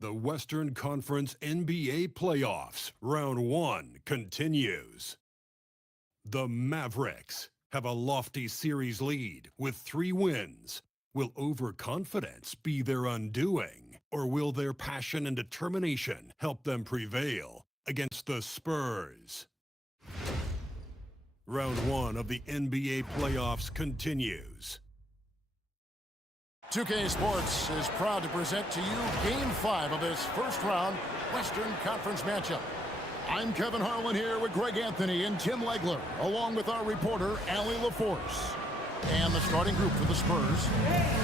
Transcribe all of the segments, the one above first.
The Western Conference NBA playoffs, round 1 continues. The Mavericks have a lofty series lead with 3 wins. Will overconfidence be their undoing, or will their passion and determination help them prevail against the Spurs? Round 1 of the NBA playoffs continues. 2K Sports is proud to present to you Game 5 of this first-round Western Conference matchup. I'm Kevin Harlan here with Greg Anthony and Tim Legler, along with our reporter, Allie LaForce. And the starting group for the Spurs,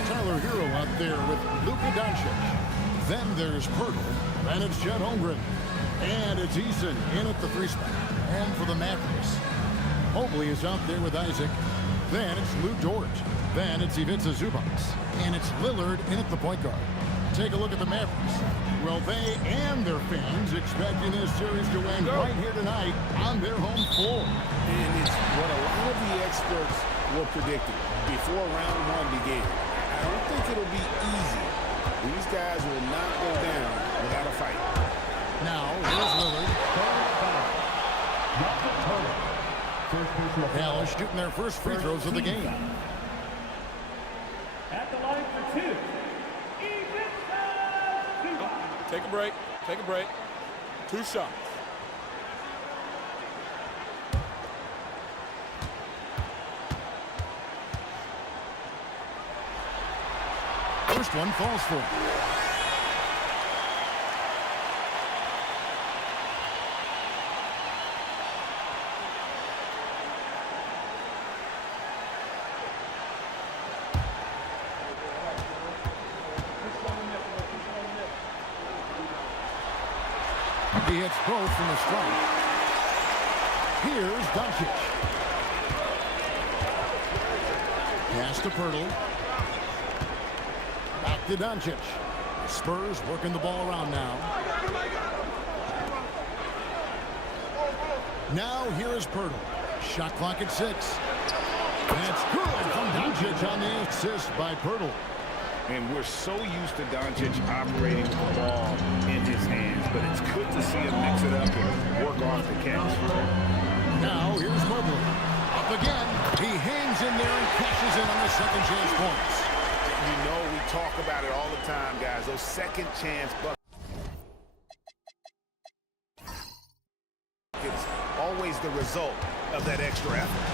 Tyler Hero out there with Luka Doncic. Then there's Pirtle, and it's Chet Holmgren. And it's Eason in at the 3 spot. And for the Mavericks, Mobley is out there with Isaac. Then it's Lou Dort. Then it's Ivica Zubac. And it's Lillard in at the point guard. Take a look at the Mavericks. Well, they and their fans expecting this series to end right here tonight on their home floor. And it's what a lot of the experts were predicting before round 1 began. I don't think it'll be easy. These guys will not go down without a fight. Now, here's Lillard. Dallas shooting their first free throws of the game. At the line for 2. Take a break. Take a break. 2 shots. First one falls for him. He hits both from the strike. Here's Doncic. Pass to Pirtle. Back to Doncic. The Spurs working the ball around now. Now here's Pirtle. Shot clock at 6. That's good from Doncic on the assist by Pirtle. And we're so used to Doncic operating with the ball in his hands, but it's good to see him mix it up and work off the catch. Now here's Mobley. Up again. He hangs in there and cashes in on the second chance points. You know we talk about it all the time, guys. Those second chance buckets. It's always the result of that extra effort.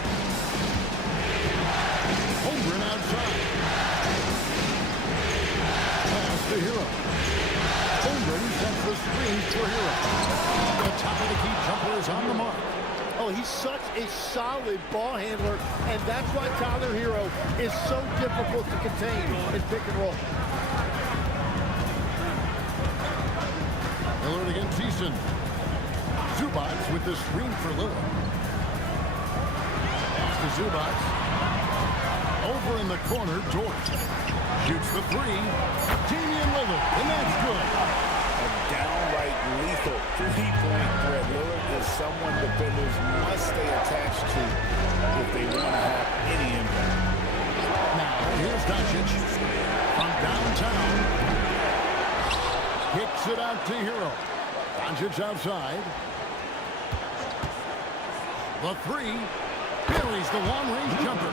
Holmgren outside. To Hero. Holmgren sets the screen for Hero. The top of the key jumper is on the mark. Oh, he's such a solid ball handler, and that's why Tyler Hero is so difficult to contain in pick and roll. Lillard against Eason. Zubac with the screen for Lillard. Pass to Zubac. Over in the corner, Dort. Shoots the 3. Damian Lillard, and that's good. A downright lethal 3-point threat. Lillard is someone defenders must stay attached to if they want to have any impact. Now, here's Doncic from downtown. Kicks it out to Hero. Doncic outside. The 3. Buries the long-range jumper.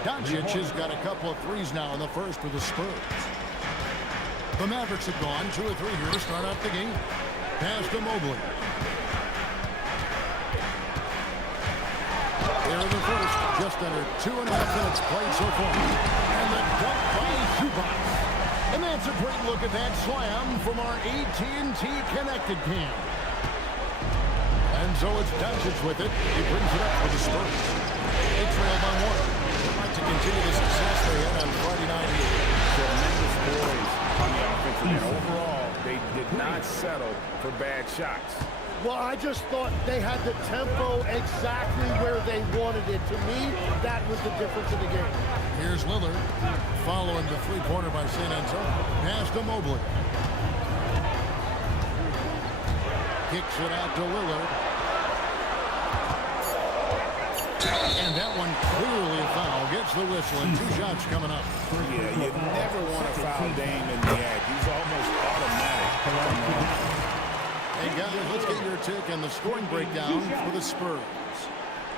Doncic has got a couple of threes now in the first for the Spurs. The Mavericks have gone 2 or 3 here to start out the game. Pass to Mobley. Here in the first, just under 2.5 minutes played so far. And the dunk by Zubac. And that's a great look at that slam from our AT&T Connected cam. And so it's Doncic with it. He brings it up for the Spurs. They trail by 1. To continue the success they had on Friday night here. Tremendous poise on the offensive end. Overall, they did not settle for bad shots. Well, I just thought they had the tempo exactly where they wanted it. To me, that was the difference in the game. Here's Lillard following the 3-pointer by San Antonio. Pass to Mobley. Kicks it out to Lillard. And that one clearly a foul. Gets the whistle and 2 shots coming up. Yeah, you never want to foul Dame in the act. He's almost automatic. Hey, guys, let's get your take on the scoring breakdown for the Spurs.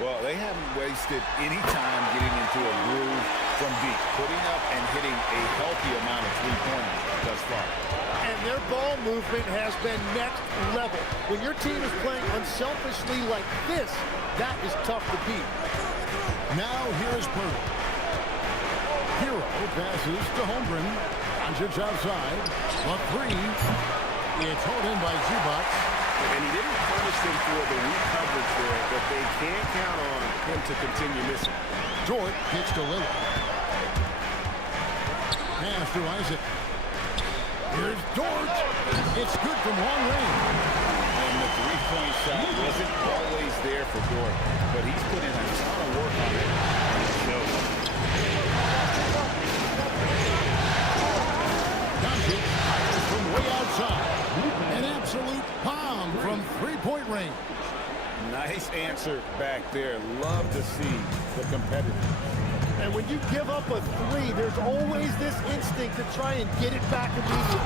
Well, they haven't wasted any time getting into a groove from deep, putting up and hitting a healthy amount of three-pointers thus far. And their ball movement has been next level. When your team is playing unselfishly like this, that is tough to beat. Now here's Bird. Hero passes to Holmgren. Doncic outside. A three. It's hauled in by Zubac. And he didn't punish them for the weak coverage there, but they can't count on him to continue missing. Dort gets to Lillard. Pass to Isaac. Here's Dort. It's good from long range. And the three-point shot wasn't always there for Dort, but he's put in a ton of work on it, and it shows. Doncic fires from way outside. An absolute pound from three-point range. Nice answer back there. Love to see the competitors. And when you give up a three, there's always this instinct to try and get it back immediately.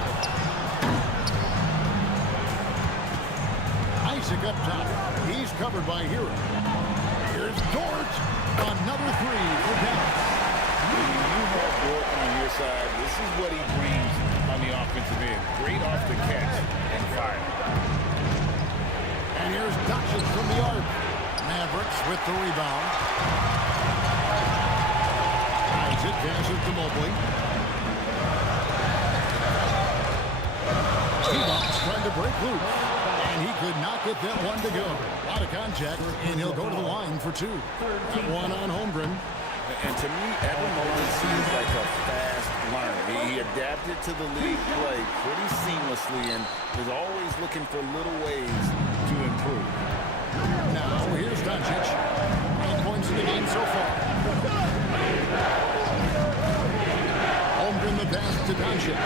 Isaac up top. He's covered by Hero. Here's Dort. Another three for Dallas. You have Dort on your side. This is what he brings on the offensive end. Great off the catch and fire. And here's Doncic from the arc. Mavericks with the rebound. Isaac passes to Mobley. T-Box trying to break loose. And he could not get that one to go. Out of contact, and he'll go to the line for two. That one on Holmgren. And to me, Evan Mobley seems like a fast learner. He adapted to the league play pretty seamlessly and is always looking for little ways to improve. Now, here's Doncic. 8 points in the game so far. Holmgren the pass to Doncic.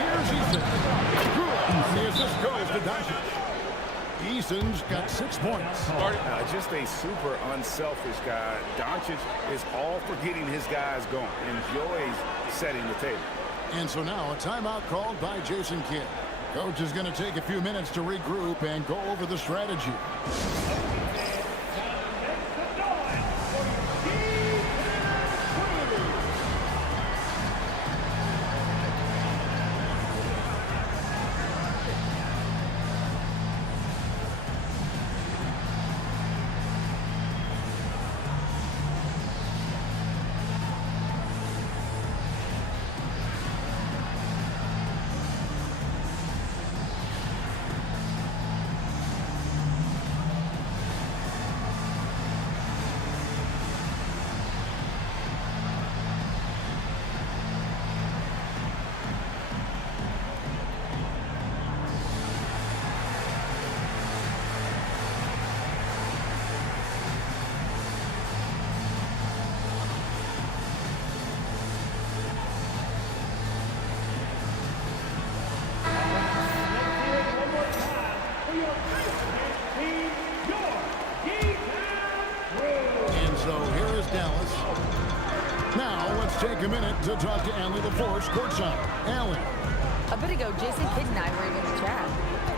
Here's Eason. The assist goes to Doncic. Eason's got 6 points. Just a super unselfish guy. Doncic is all for getting his guys going. Enjoys setting the table. And so now a timeout called by Jason Kidd. Coach is going to take a few minutes to regroup and go over the strategy. Dallas. Now, let's take a minute to talk to Allie LaForce courtside. Allie. A bit ago, Jason Kidd and I were able to chat.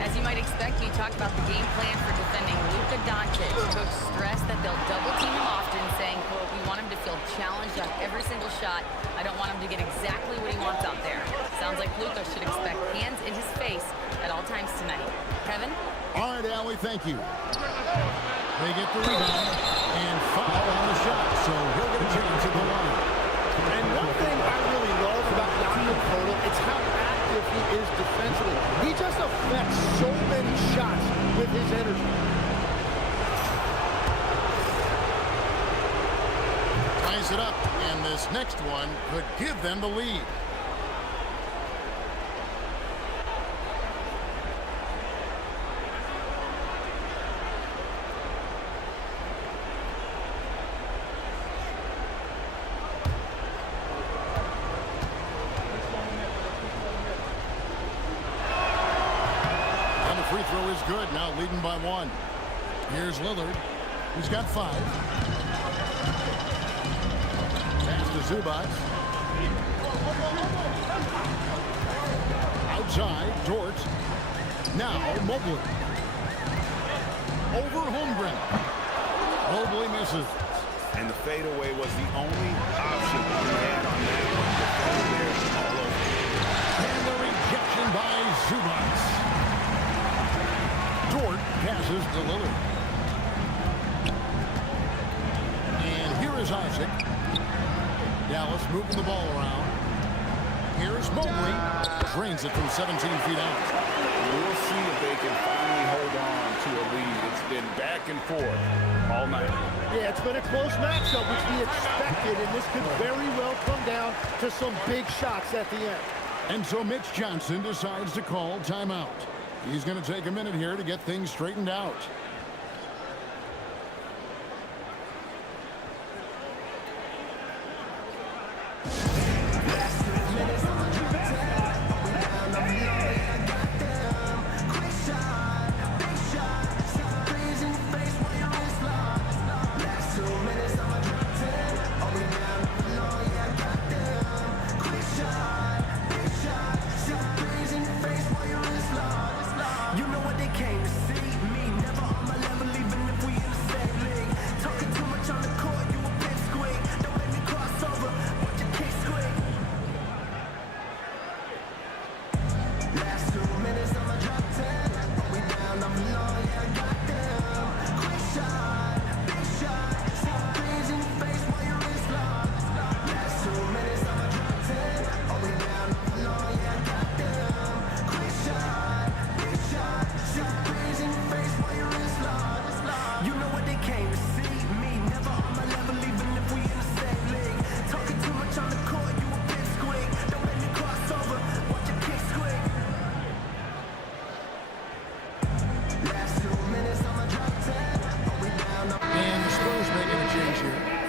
As you might expect, we talked about the game plan for defending Luka Doncic. Coach stressed that they'll double team him often, saying, quote, we want him to feel challenged on every single shot. I don't want him to get exactly what he wants out there. Sounds like Luka should expect hands in his face at all times tonight. Kevin? All right, Allie, thank you. They get the rebound and foul on the shot, so he'll get a chance at the line. And one thing I really love about Jakob Poeltl, it's how active he is defensively. He just affects so many shots with his energy. Ties it up, and this next one could give them the lead. Free throw is good, now leading by 1. Here's Lillard, who's got 5. Pass to Zubac. Inside, Dort. Now, Mobley. Over Holmgren. Mobley misses. And the fadeaway was the only option he had on that one. The fadeaway all over. And the rejection by Zubac. Dort passes to Lillard. And here is Isaac. Dallas moving the ball around. Here's Mobley. Drains it from 17 feet out. We'll see if they can finally hold on to a lead. It's been back and forth all night. Yeah, it's been a close matchup, which we expected, and this could very well come down to some big shots at the end. And so Mitch Johnson decides to call timeout. He's going to take a minute here to get things straightened out.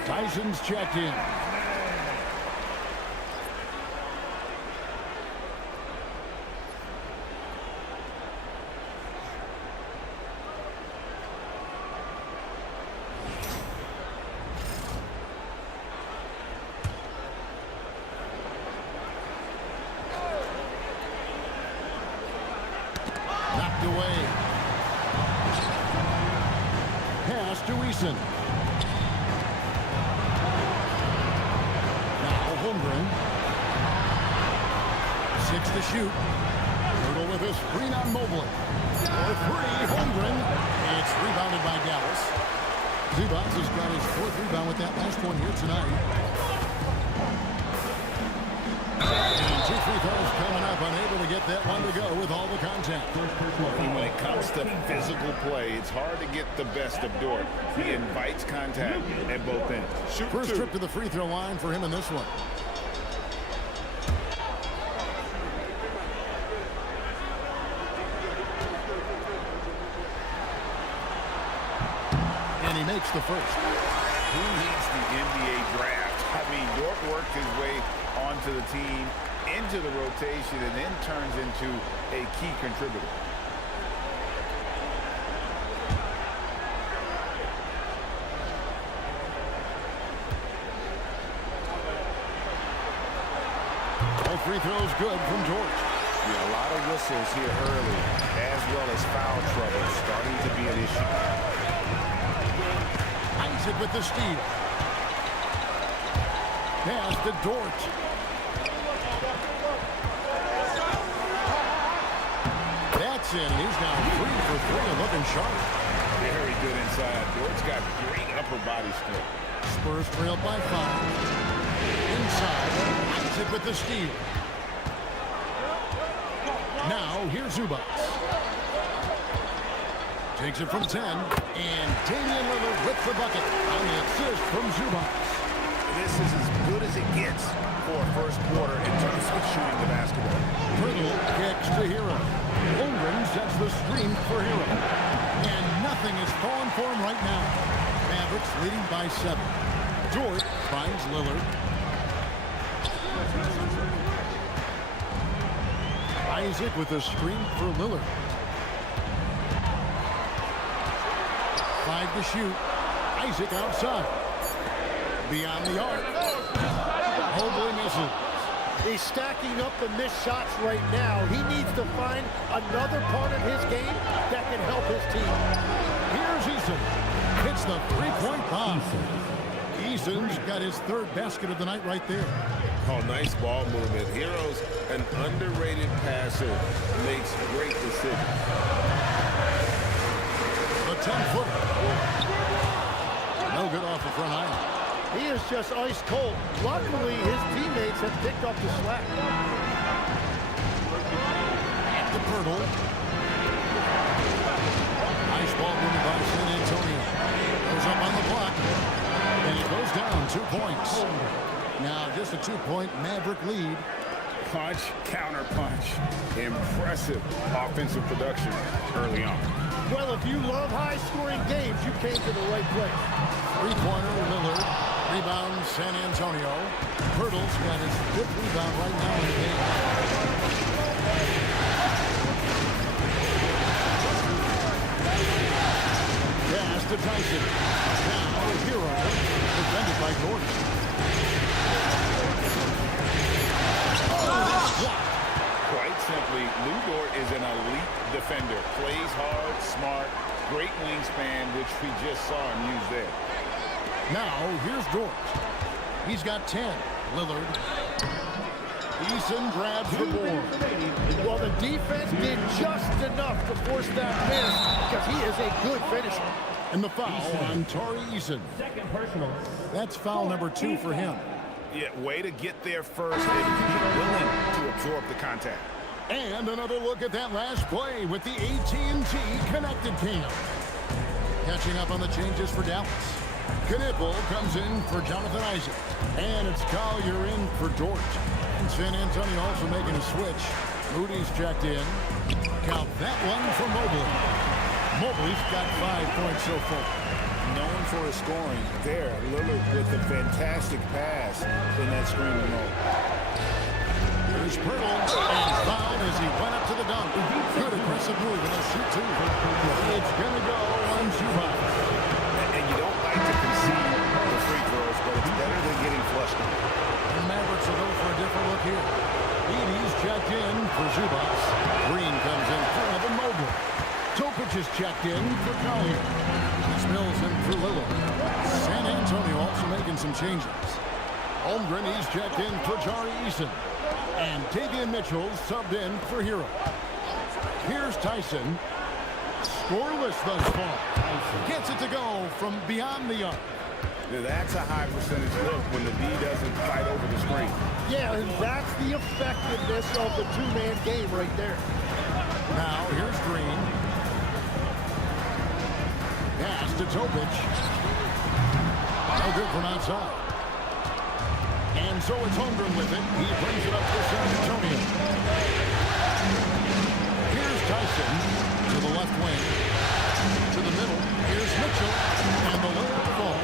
Tyson's checked in. Knocked away. Pass to Eason. Holmgren. 6 to shoot. Hurdle with a screen on Mobley. For 3, Holmgren. It's rebounded by Dallas. Zubac has got his 4th rebound with that last one here tonight. And 2 free throws coming up. Unable to get that one to go with all the contact. When it comes to physical play, it's hard to get the best of Dort. He invites contact at both ends. First trip to the free throw line for him in this one. And he makes the first. Who needs the NBA draft? I mean, Dort worked his way onto the team, into the rotation, and then turns into a key contributor. All free throws good from George. Yeah, a lot of whistles here early, as well as foul trouble starting to be an issue. Isaac with the steal. Pass to Dort. That's in. He's now 3 for 3 and looking sharp. Very good inside. Dort's got great upper body strength. Spurs trailed by 5. Inside. Isaac with the steal. Now, here's Zubac. Takes it from 10. And Damian Lillard with the bucket on the assist from Zubac. This is as good as it gets for a first quarter in terms of shooting the basketball. Hurdle kicks to Hero. Holmgren sets the screen for Hero. And nothing is falling for him right now. Mavericks leading by 7. Dort finds Lillard. Isaac with a screen for Lillard. 5 to shoot. Isaac outside. Beyond the arc. Mobley misses. He's stacking up the missed shots right now. He needs to find another part of his game that can help his team. Here's Eason. Hits the three-point bomb. Eason's got his third basket of the night right there. Oh, nice ball movement. Hero's an underrated passer. Makes great decisions. The 10-footer. No good off the front iron. He is just ice cold. Luckily, his teammates have picked up the slack. At the Pirtle. Nice ball movement by San Antonio. Goes up on the block. And it goes down 2 points. Now just a 2-point Maverick lead. Punch, counter punch. Impressive offensive production early on. Well, if you love high-scoring games, you came to the right place. Three-pointer, Lillard. Rebound, San Antonio. Pirtle's got his fifth rebound right now in the game. Pass to Tyson. Now, Hero. Defended by Gordon. Quite simply, Lou Dort is an elite defender. Plays hard, smart, great wingspan, which we just saw him use there. Now, here's Dort. He's got 10. Lillard. Eason grabs the board. Well, the defense did just enough to force that miss because he is a good finisher. And the foul on Tari Eason. Second personal. That's foul number 2 for him. Yeah, way to get there first and be willing to absorb the contact. And another look at that last play with the AT&T connected cam. Catching up on the changes for Dallas. Knipple comes in for Jonathan Isaac. And it's Collier in for Dort. And San Antonio also making a switch. Moody's checked in. Count that one for Mobley. Mobley's got 5 points so far. Known for his scoring. There, Lillard with a fantastic pass in that screen and roll. Here's Pirtle, and fouled as he went up to the dunk. Good aggressive move, and they'll shoot 2. It's going to go on Zubac. And you don't like to concede the free throws, but it's better than getting flushed. And the Mavericks will go for a different look here. Edie's checked in for Zubac. Green comes in for Evan Mobley. Topic is checked in for Collier. Mills in for Lillard. San Antonio also making some changes. Holmgren, he's checked in for Tari Eason. And Davian Mitchell subbed in for Hero. Here's Tyson. Scoreless thus far. Gets it to go from beyond the arc. Now that's a high percentage look when the D doesn't fight over the screen. Yeah, and that's the effectiveness of the two-man game right there. Now, here's Green. Pass to Topic. No good from outside. And so it's Holmgren with it. He brings it up for San Antonio. Here's Tyson to the left wing. To the middle. Here's Mitchell. And the low ball.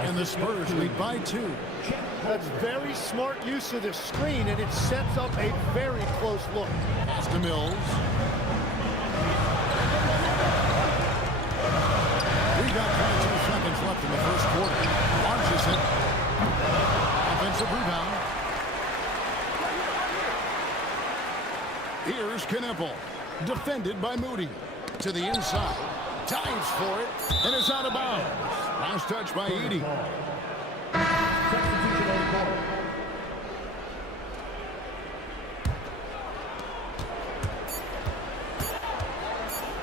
And the Spurs lead by 2. That's very smart use of the screen, and it sets up a very close look. Pass to Mills. We've got 22 seconds left in the first quarter. Launches it. Offensive rebound. Here's Knipple. Defended by Moody. To the inside. Dives for it. And it's out of bounds. Last touch by Edie. Substitution on the court.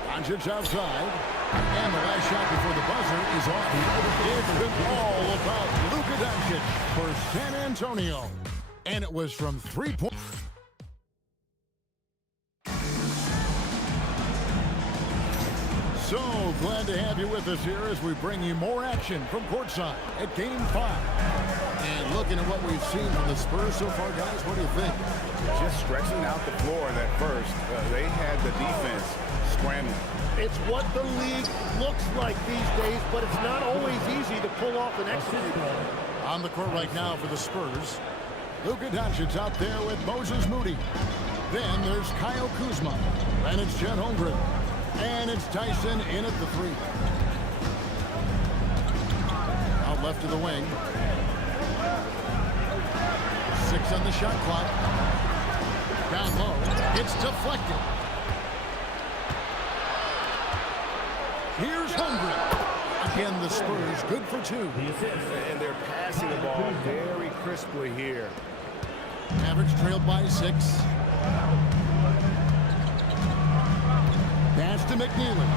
Doncic outside. And the last shot before the buzzer is off. It's been all about Luka Doncic for San Antonio. And it was from 3 points. So glad to have you with us here as we bring you more action from courtside at Game 5. And looking at what we've seen from the Spurs so far, guys, what do you think? Just stretching out the floor that first. They had the defense scrambling. It's what the league looks like these days, but it's not always easy to pull off an execute. On the court right now for the Spurs, Luka Doncic out there with Moses Moody. Then there's Kyle Kuzma. And it's Chet Holmgren. And it's Tyson in at the 3. Out left to the wing. 6 on the shot clock. Down low. It's deflected. Here's Holmgren. Again, the Spurs good for 2. And they're passing the ball very crisply here. Mavericks trailed by 6. Pass to McNeely.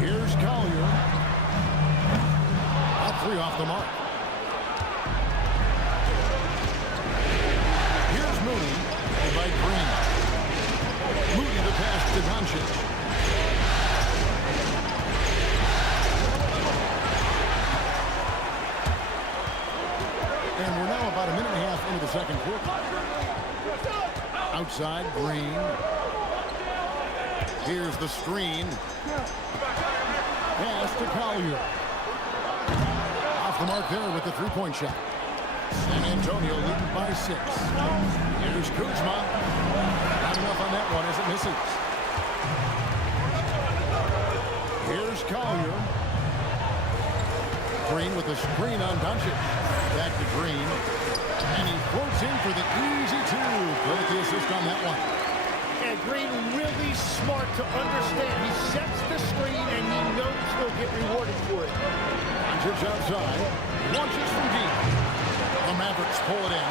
Here's Collier. All 3 off the mark. Here's Moody. By Green. Moody the pass to Doncic. And we're now about a minute and a half into the second quarter. Outside, Green. Here's the screen. Pass to Collier. Off the mark there with the three-point shot. San Antonio leading by 6. Here's Kuzma. Not enough on that one as it misses. Here's Collier. Green with the screen on Doncic. Back to Green. And he floats in for the easy 2. Good at the assist on that one. And Green really smart to understand. He sets the screen and he knows he'll get rewarded for it. Doncic outside. Launches from deep. The Mavericks pull it in.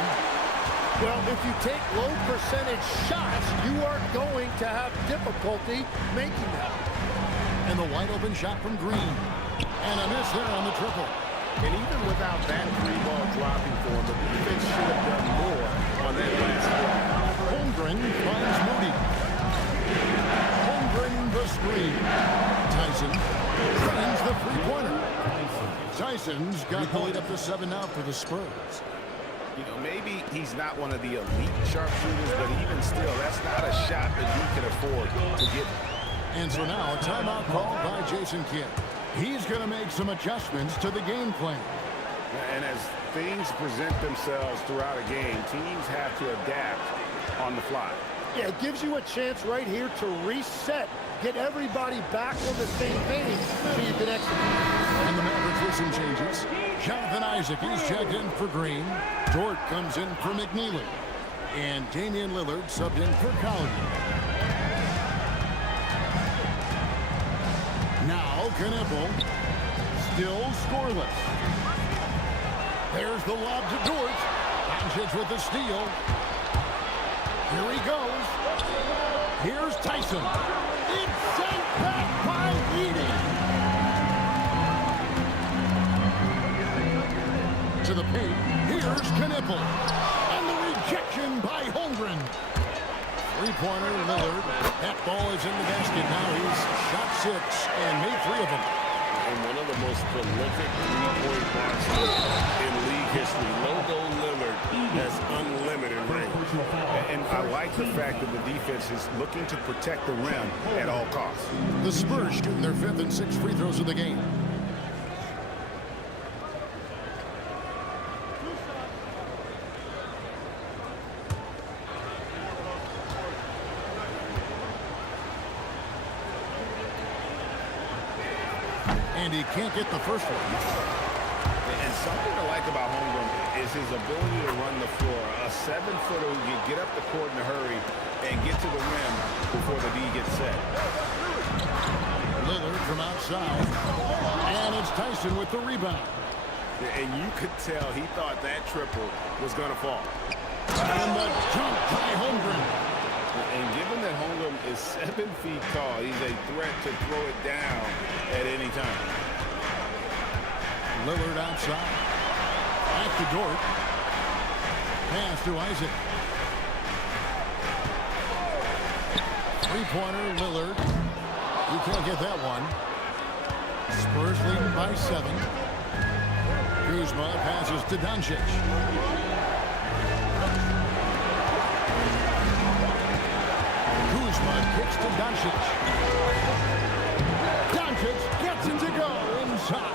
Well, if you take low percentage shots, you are going to have difficulty making them. And the wide open shot from Green. And a miss there on the triple. And even without that 3-ball dropping for him, the defense should have done more on that last play. Holmgren finds Moody. Holmgren the screen. Tyson finds the three-pointer. Tyson's got the lead up to 7 now for the Spurs. You know, maybe he's not one of the elite sharpshooters, but even still, that's not a shot that he can afford to get. And so now a timeout called by Jason Kidd. He's going to make some adjustments to the game plan. And as things present themselves throughout a game, teams have to adapt on the fly. Yeah, it gives you a chance right here to reset, get everybody back on the same page so you can execute. And the Mavericks with some changes. Jonathan Isaac, he's checked in for Green. Dort comes in for McNeely. And Damian Lillard subbed in for Collier. Now Knueppel, still scoreless. There's the lob to Dort. Doncic with the steal. Here he goes. Here's Tyson. It's sent back by Edey. To the paint. Here's Knueppel. And the rejection by Holmgren. Three-pointer, Lillard. That ball is in the basket. Now he's shot 6 and made 3 of them. And one of the most prolific three-point boxers in league history. Logo Lillard has unlimited range. And I like the fact that the defense is looking to protect the rim at all costs. The Spurs shooting their 5th and 6th free throws of the game. And he can't get the first one. And something I like about Holmgren is his ability to run the floor. A 7-footer who can get up the court in a hurry and get to the rim before the D gets set. Lillard from outside. And it's Tyson with the rebound. And you could tell he thought that triple was going to fall. And the jump by Holmgren. And given that Holmgren is 7 feet tall, he's a threat to throw it down at any time. Lillard outside. Back to Dort. Pass to Isaac. Three-pointer, Lillard. You can't get that one. Spurs leading by 7. Kuzma passes to Doncic. Kuzma kicks to Doncic. Doncic gets it to go inside.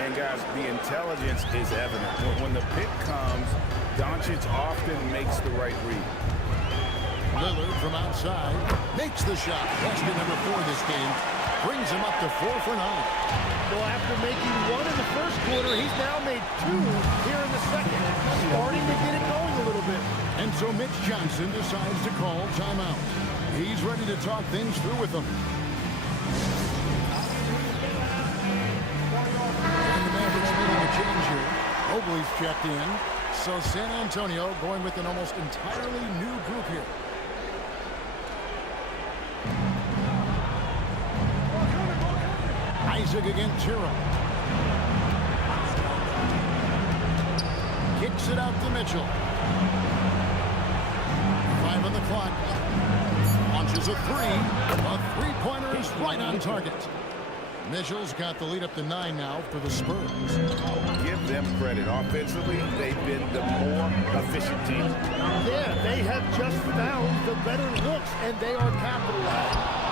And guys, the intelligence is evident. When the pick comes, Doncic often makes the right read. Lillard from outside makes the shot. Basket number 4 this game. Brings him up to 4 for 9. Well, after making one in the first quarter, he's now made 2 here in the second. Starting to get it going a little bit. And so Mitch Johnson decides to call timeout. He's ready to talk things through with them. And the Mavericks making a change here. Mobley's checked in. So San Antonio going with an almost entirely new group here. Isaac against Tiro. Kicks it out to Mitchell. 5 on the clock. Launches a 3. A three-pointer is right on target. Mitchell's got the lead up to 9 now for the Spurs. Give them credit. Offensively, they've been the more efficient team. Yeah, they have just found the better looks, and they are capitalizing.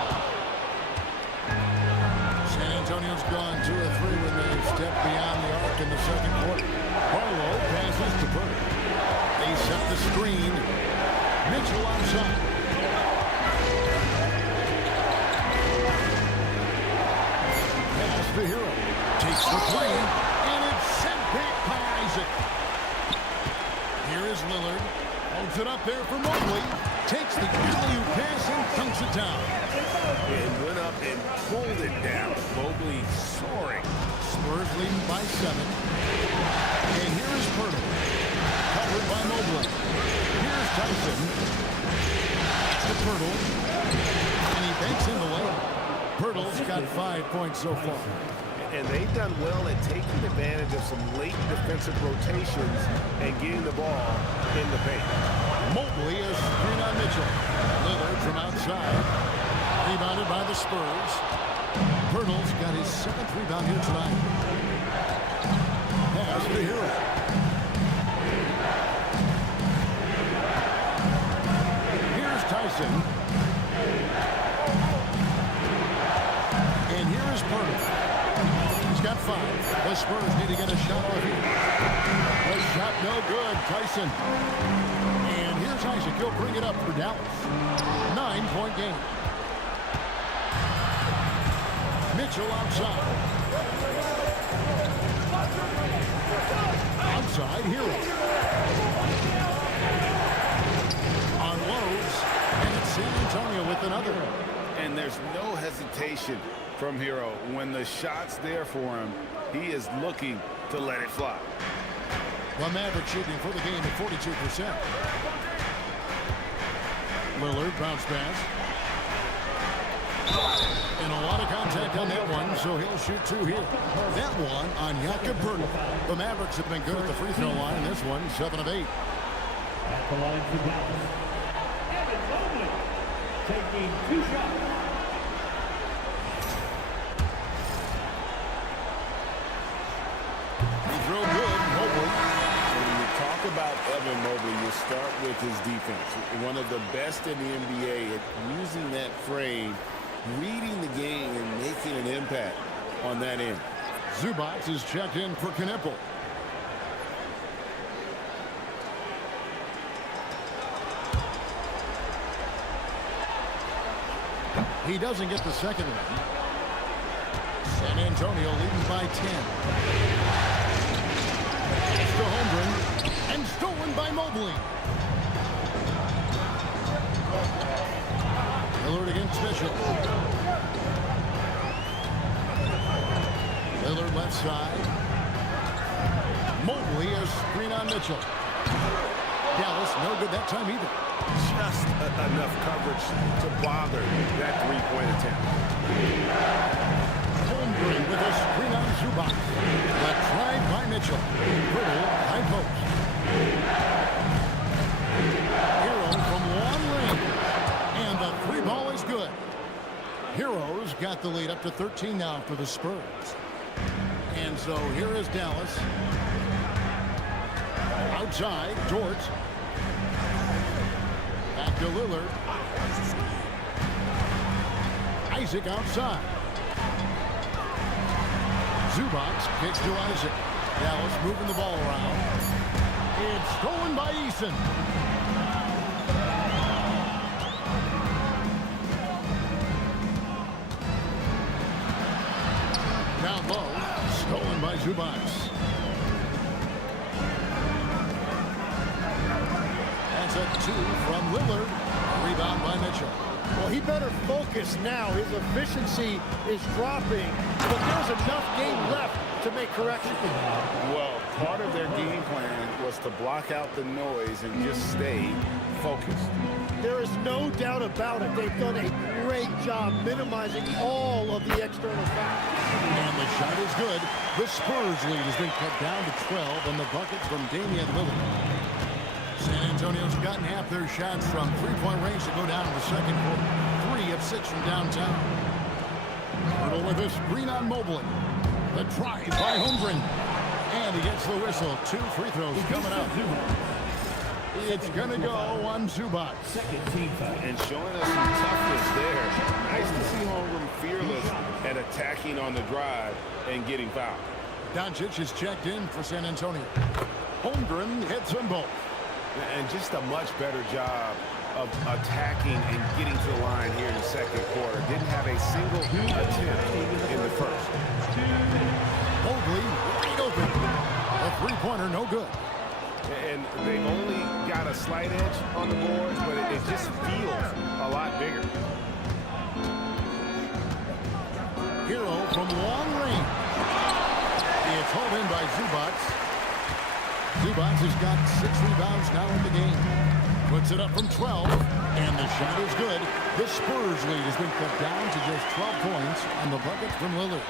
San Antonio's gone 2 of 3 when they step beyond the arc in the second quarter. Harlow passes to Purdy. They set the screen. Mitchell outside. Pass to Hero. Takes the 3, and it's sent back by Isaac. Here is Lillard. Holds it up there for Mobley. Takes the alley-oop pass and dunks it down. And went up and pulled it down. Mobley soaring. Spurs leading by 7. And here is Purdy. Covered by Mobley. Here's Tyson. To Pirtle. And he banks in the lane. Pirtle's got 5 points so far. And they've done well at taking advantage of some late defensive rotations and getting the ball in the paint. Mobley is screen on Mitchell. Lillard from outside. Rebounded by the Spurs. Pirtle's got his 7th rebound here tonight. Pass to Hero. Here's Tyson. And here is Pirtle. He's got 5. The Spurs need to get a shot off here. The shot no good. Tyson. And here's Isaac. He'll bring it up for Dallas. 9-point game. Mitchell outside. Outside, Hero. Unloads, and it's San Antonio with another. And there's no hesitation from Hero. When the shot's there for him, he is looking to let it fly. The Mavericks shooting for the game at 42%. Lillard bounce pass. And a lot of contact on that one, so he'll shoot 2 here. That one on Jakob Pirtle. The Mavericks have been good at the free throw line. This one, 7 of 8. At the line for Dallas, Evan Mobley taking 2 shots. He threw good, Mobley. When you talk about Evan Mobley, you start with his defense. One of the best in the NBA at using that frame, reading the game, and making an impact on that end. Zubac is checked in for Kneppel. He doesn't get the second one. San Antonio leading by 10. It's to Holmgren, and stolen by Mobley. Lillard against Mitchell. Lillard left side. Mobley is screen on Mitchell. Dallas no good that time either. Just enough coverage to bother that three-point attempt. Holmgren with a screen on Zubac. The drive by Mitchell. Pirtle, high post. Hero from long range. And the 3 ball is good. Hero's got the lead up to 13 now for the Spurs. And so here is Dallas. Outside, Dort. Back to Lillard. Isaac outside. Zubac kicks to Isaac. Dallas moving the ball around. It's stolen by Eason. by Zubats. That's a 2 from Lillard. Rebound by Mitchell. Well, he better focus now. His efficiency is dropping, but there's enough game left to make corrections. Well, part of their game plan was to block out the noise and just stay focused. There is no doubt about it. They've done a great job minimizing all of the external factors. And the shot is good. The Spurs lead has been cut down to 12 on the bucket from Damian Lillard. San Antonio's gotten half their shots from three-point range to go down in the second quarter. 3 of 6 from downtown. Hurdle with a screen on Mobley. The drive by Holmgren. And he gets the whistle. 2 free throws coming up. It's going to go on Zubac. Second team foul. And showing us some toughness there. Nice to see Holmgren fearless at attacking on the drive and getting fouled. Doncic is checked in for San Antonio. Holmgren hits them both. And just a much better job of attacking and getting to the line here in the second quarter. Didn't have a single attempt in the first. Mobley wide open. A three-pointer, no good. And they've only got a slight edge on the boards, but it just feels a lot bigger. Hero from long range. It's hauled in by Zubats. Zubats has got 6 rebounds now in the game. Puts it up from 12, and the shot is good. The Spurs lead has been cut down to just 12 points on the bucket from Lillard.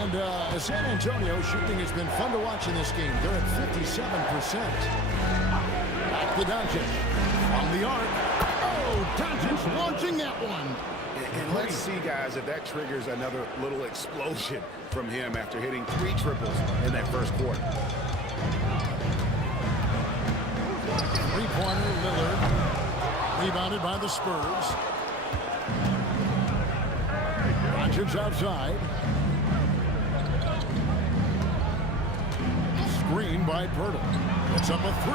And San Antonio shooting has been fun to watch in this game. They're at 57%. Back to Doncic. From the arc. Oh, Doncic launching that one. And let's see, guys, if that triggers another little explosion from him after hitting 3 triples in that first quarter. Three-pointer, Lillard. Rebounded by the Spurs. Doncic outside. Screen by Pirtle. It's up a 3.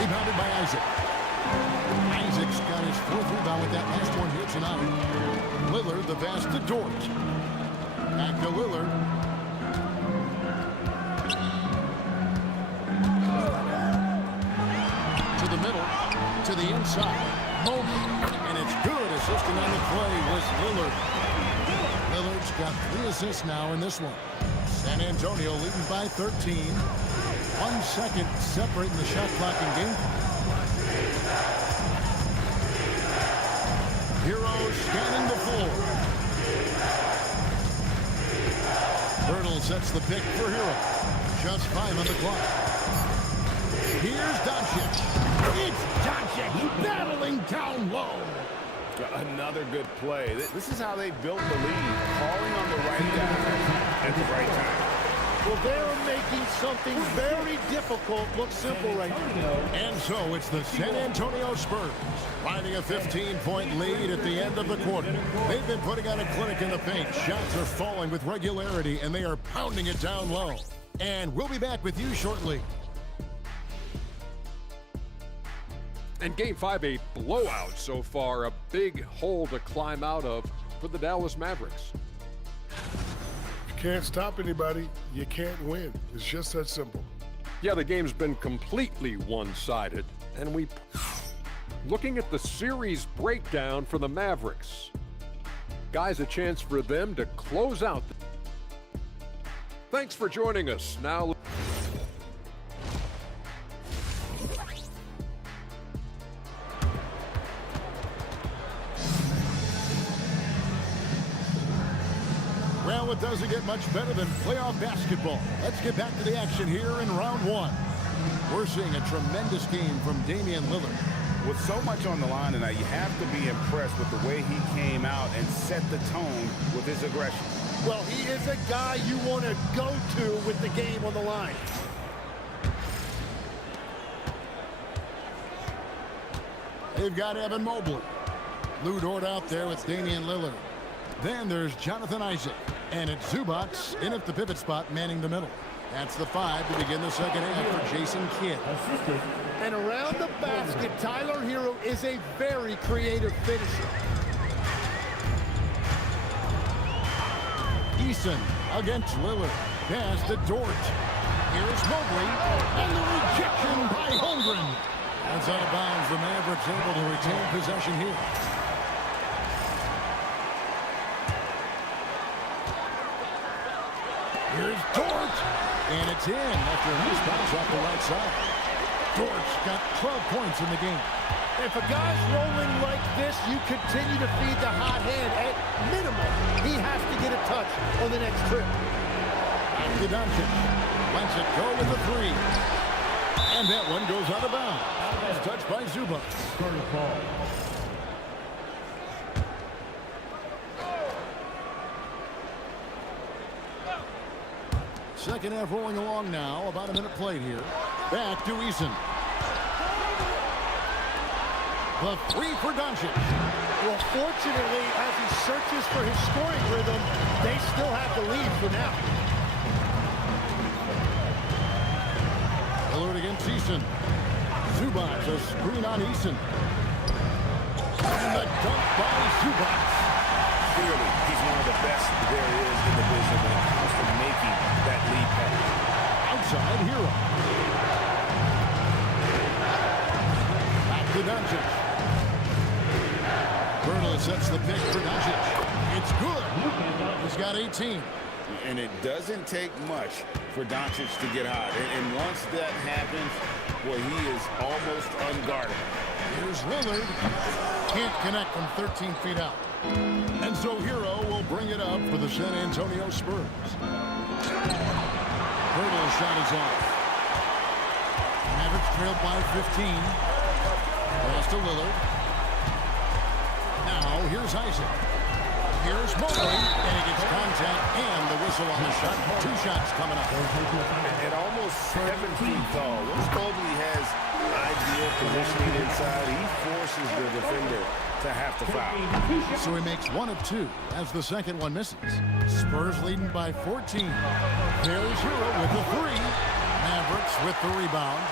Rebounded by Isaac. Isaac's got his 4th rebound with that last one here tonight. Lillard, the pass to Dort. Back to Lillard. To the middle. To the inside. Mobley. And it's good. Assisting on the play was Lillard. Lillard's got 3 assists now in this one. San Antonio leading by 13. 1 second separating the shot clock and game clock. Hero scanning the floor. Hurdle sets the pick for Hero. Just 5 on the clock. Here's Doncic. It's Doncic battling down low. Another good play. This is how they built the lead. Calling on the right guy at the right time. Well, they're making something very difficult look simple right now. And so it's the San Antonio Spurs riding a 15-point lead at the end of the quarter. They've been putting on a clinic in the paint. Shots are falling with regularity, and they are pounding it down low. And we'll be back with you shortly. And Game 5, a blowout so far, a big hole to climb out of for the Dallas Mavericks. You can't stop anybody. You can't win. It's just that simple. Yeah, the game's been completely one-sided, and looking at the series breakdown for the Mavericks. Guys, a chance for them to close out. Thanks for joining us. Now, Well, it doesn't get much better than playoff basketball. Let's get back to the action here in round 1. We're seeing a tremendous game from Damian Lillard. With so much on the line tonight, you have to be impressed with the way he came out and set the tone with his aggression. Well, he is a guy you want to go to with the game on the line. They've got Evan Mobley. Lou Dort out there with Damian Lillard. Then there's Jonathan Isaac. And it's Zubats in at the pivot spot, manning the middle. That's the 5 to begin the second half for Jason Kidd. And around the basket, Tyler Hero is a very creative finisher. Eason against Lillard. Pass to Dort. Here's Mobley. And the rejection by Holmgren. That's out of bounds. The Mavericks able to retain possession here. Here's Dort. And it's in after a nice bounce off the right side. Dort's got 12 points in the game. If a guy's rolling like this, you continue to feed the hot hand. At minimum, he has to get a touch on the next trip. And Doncic lets it go with the three. And that one goes out of bounds. Touched by Zubac. Protocol. Second half rolling along now. About a minute played here. Back to Eason. The three for Doncic. Well, fortunately, as he searches for his scoring rhythm, they still have the lead for now. Lillard against Eason. Zubac, a screen on Eason. And the dunk by Zubac. Clearly, he's one of the best there is in the business when it comes to making that lead pass. Outside Hero. Back to Doncic. Burnley sets the pick for Doncic. It's good. He's got 18. And it doesn't take much for Doncic to get hot. And once that happens, well, he is almost unguardable. Here's Lillard. Can't connect from 13 feet out. And so Hero will bring it up for the San Antonio Spurs. Hurdle shot is off. Mavericks trailed by 15. Pass to Lillard. Now here's Isaac. Here's Mobley, and he gets contact and the whistle on the shot. Two shots coming up. At almost 7 feet tall, once Mobley has ideal positioning inside, he forces the defender to have to foul. So he makes one of two as the second one misses. Spurs leading by 14. There's Hero with the three. Mavericks with the rebound.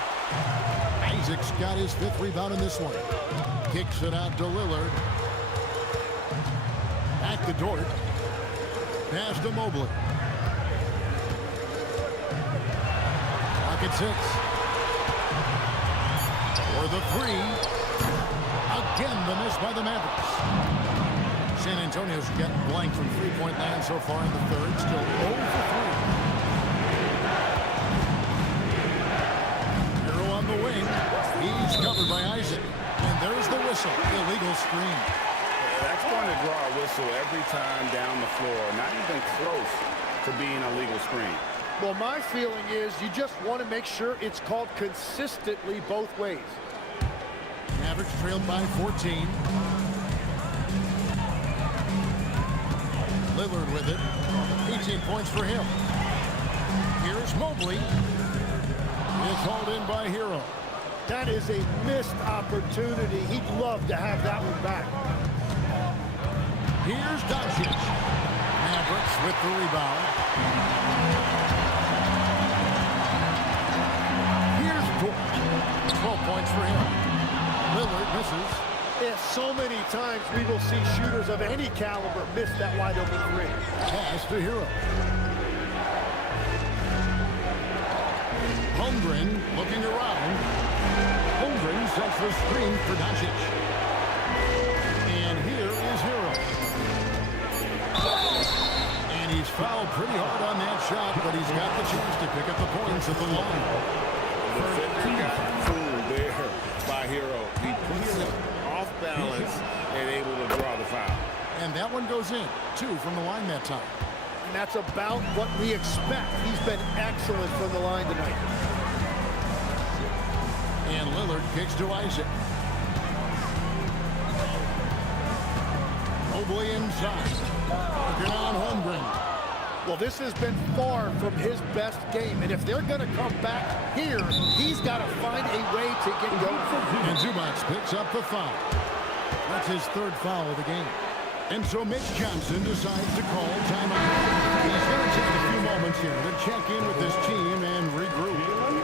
Isaac's got his fifth rebound in this one. Kicks it out to Lillard. Back to Dort. Pass to Mobley. Pocket six. For the three. Again, the miss by the Mavericks. San Antonio's getting blank from three-point land so far in the third. Still 0 for 3. Hero on the wing. He's covered by Isaac. And there's the whistle. Illegal screen. That's going to draw a whistle every time down the floor. Not even close to being a legal screen. Well, my feeling is you just want to make sure it's called consistently both ways. Mavericks trailed by 14. Lillard with it. 18 points for him. Here's Mobley. It's hauled in by Hero. That is a missed opportunity. He'd love to have that one back. Here's Doncic. Mavericks with the rebound. Here's Dort. 12 points for him. Lillard misses. Yeah, so many times we will see shooters of any caliber miss that wide open three. Pass to Hero. Holmgren looking around. Holmgren sets the screen for Doncic. And here is Hero. And he's fouled pretty hard on that shot, but he's got the chance to pick up the points at the line. The defender got fooled there by Hero. He puts it off balance and able to draw the foul. And that one goes in. 2 from the line that time. And that's about what we expect. He's been excellent from the line tonight. And Lillard kicks to Isaac. Mobley inside. Looking on Holmgren. Well, this has been far from his best game. And if they're going to come back here, he's got to find a way to get going. And Zubac picks up the foul. That's his third foul of the game. And so Mitch Johnson decides to call timeout. He's going to take a few moments here to check in with his team and regroup.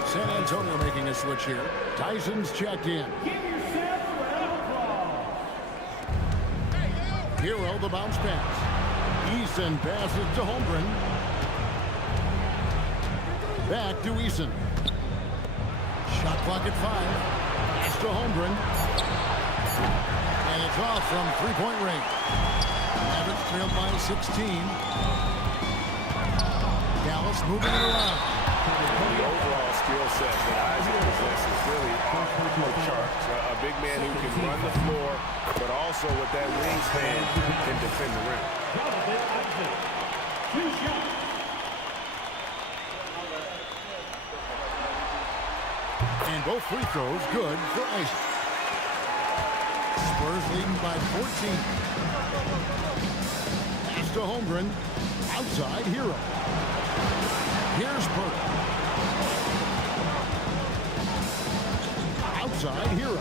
San Antonio making a switch here. Tyson's checked in. Hero the bounce pass. Eason passes to Holmgren. Back to Eason. Shot clock at 5. Pass to Holmgren. And it's off from three-point range. Mavericks trailed by 16. Dallas moving it around. The overall skill set that Isaac possesses is really off the charts. A big man who can run the floor, but also with that wingspan can defend the rim. And both free throws good for Isaac. Spurs leading by 14. Pass to Holmgren. Outside, Hero. Here's Burke. Outside, Hero.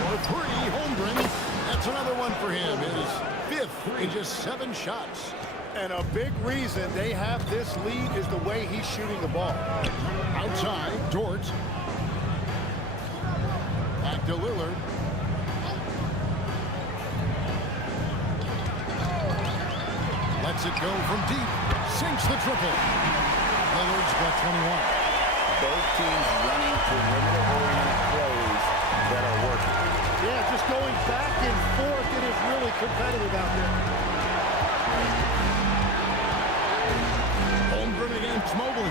For 3, Holmgren. That's another one for him. His 5th in just 7 shots. And a big reason they have this lead is the way he's shooting the ball. Outside, Dort. Back to Lillard. Lets it go from deep. Sinks the triple. Lillard's got 21. Both teams running perimeter-oriented plays that are working. Yeah, just going back and forth. It is really competitive out there. Holmgren against Mobley.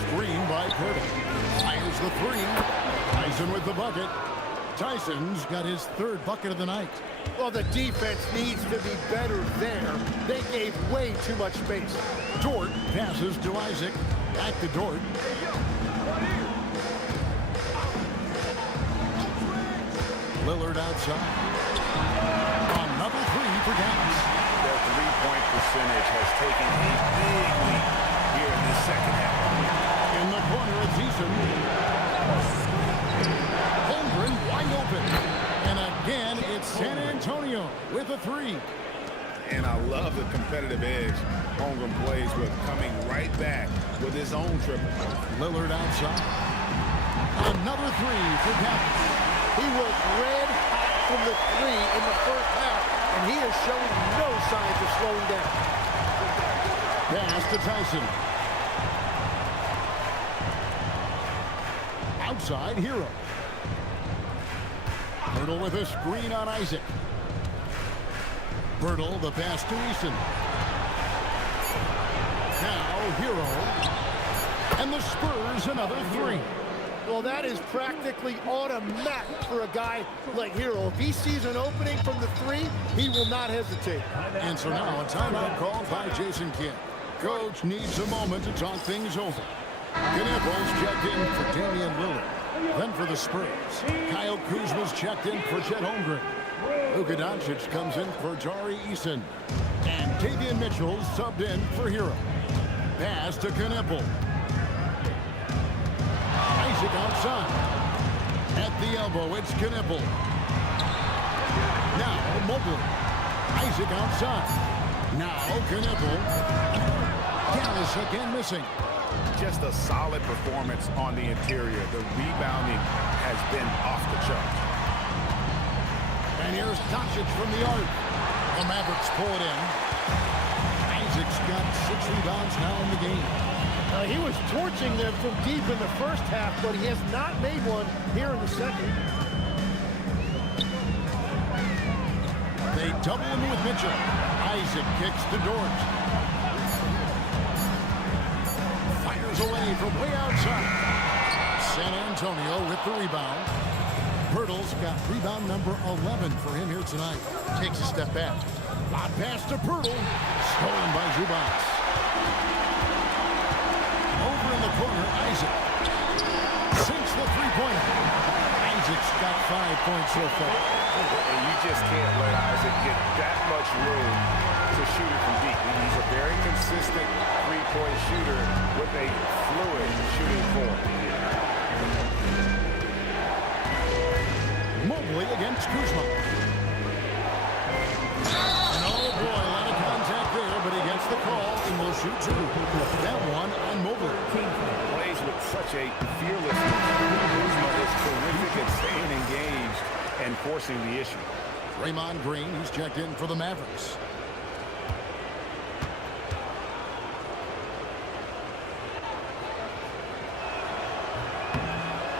Screen by Curtis. Fires the 3. Tyson with the bucket. Tyson's got his 3rd bucket of the night. Well, the defense needs to be better there. They gave way too much space. Dort passes to Isaac. Back to Dort. Lillard outside. Another 3 for Dallas. Their three-point percentage has taken a big leap here in this second half. In the corner, it's Eason. Holmgren wide open. And again, it's San Antonio with a 3. And I love the competitive edge Holmgren plays with, coming right back with his own triple. Lillard outside. Another 3 for Dallas. He was red hot from the 3 in the first half, and he is showing no signs of slowing down. Pass to Tyson. Outside, Hero. Bertle with a screen on Isaac. Bertle, the pass to Eason. Now, Hero. And the Spurs another 3. Well, that is practically automatic for a guy like Hero. If he sees an opening from the 3, he will not hesitate. And so now a timeout called by Jason Kidd. Coach needs a moment to talk things over. Knapple's checked in for Damian Lillard. Then for the Spurs, Kyle Kuzma's checked in for Chet Holmgren. Luka Doncic comes in for Tari Eason. And Davion Mitchell subbed in for Hero. Pass to Knapple. Isaac outside. At the elbow, it's Knapple. Now Mobley. Isaac outside. Now Knapple. Dallas again missing. Just a solid performance on the interior. The rebounding has been off the chart. And here's Doncic from the arc. The Mavericks pull it in. Isaac's got 6 rebounds now in the game. He was torching them from deep in the first half, but he has not made one here in the second. They double him with Mitchell. Isaac kicks to Dort. Fires away from way outside. San Antonio with the rebound. Bertle's got rebound number 11 for him here tonight. Takes a step back. Lob pass to Bertle. Stolen by Zubac. Over in the corner, Isaac. Sinks the three-pointer. Isaac's got 5 points so far. And you just can't let Isaac get that much room to shoot it from deep. He's a very consistent three-point shooter with a fluid shooting form. Mobley against Kuzma. And oh boy, a lot of contact there, but he gets the call and will shoot 2. That one on Mobley. Plays with such a fearlessness. Kuzma is terrific at staying engaged and forcing the issue. Draymond Green, he's checked in for the Mavericks.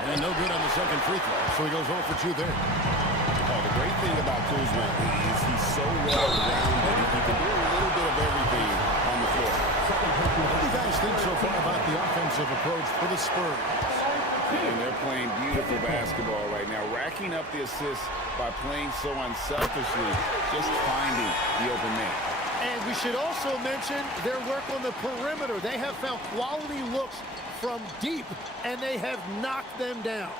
And no good on the second free throw, so he goes 0 for 2 there. Oh, the great thing about Kuzma is he's so well-rounded. He can do a little bit of everything on the floor. What do you guys think so far about the offensive approach for the Spurs? And they're playing beautiful basketball right now, racking up the assists by playing so unselfishly, just finding the open man. And we should also mention their work on the perimeter. They have found quality looks from deep, and they have knocked them down.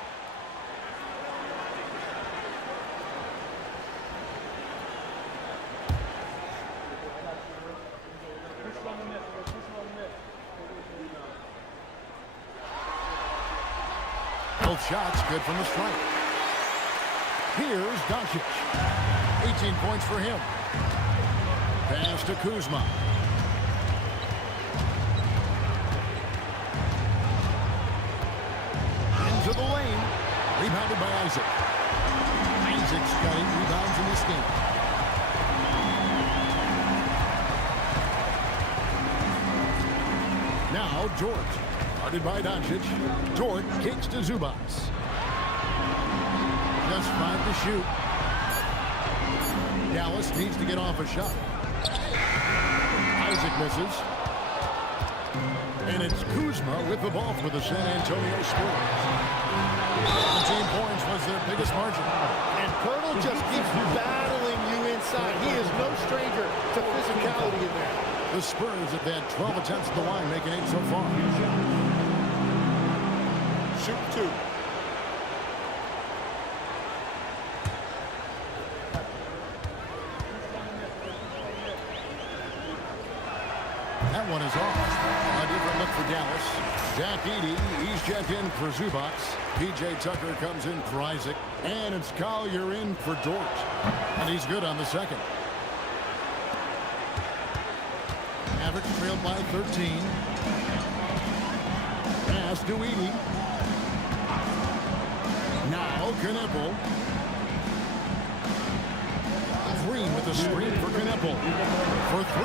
Both shots good from the stripe. Here's Doncic. 18 points for him. Pass to Kuzma. Into the lane. Rebounded by Isaac. Isaac's got 8 rebounds in this game. Now Dort. Guarded by Doncic. Dort kicks to Zubac. Just 5 to shoot. Dallas needs to get off a shot. Isaac misses. And it's Kuzma with the ball for the San Antonio Spurs. 17 points was their biggest margin. And Pirtle just keeps battling you inside. He is no stranger to physicality in there. The Spurs have had 12 attempts at the line, making 8 so far. Shoot 2. That one is off. A different look for Dallas. Jack Edey, he's checked in for Zubac. P.J. Tucker comes in for Isaac. And it's Collier in for Dort. And he's good on the second. Mavericks trailed by 13. Pass to Edey. Now Knueppel. Green with the screen for Knueppel. For 3.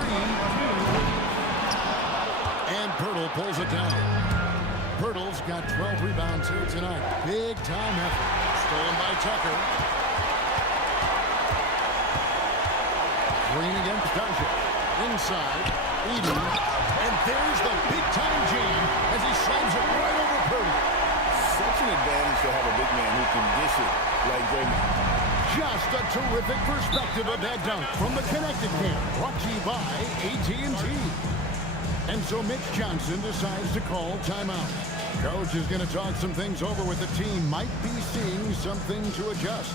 And Pirtle pulls it down. Pirtle's got 12 rebounds here tonight. Big time effort. Stolen by Tucker. Green against Doncic. Inside. Edey. And there's the big time jam as he slams it right over Pirtle. Such an advantage to have a big man who can dish it like Draymond. Just a terrific perspective of that dunk from the Connected Camp. Brought to you by AT&T. And so Mitch Johnson decides to call timeout. Coach is going to talk some things over with the team. Might be seeing something to adjust.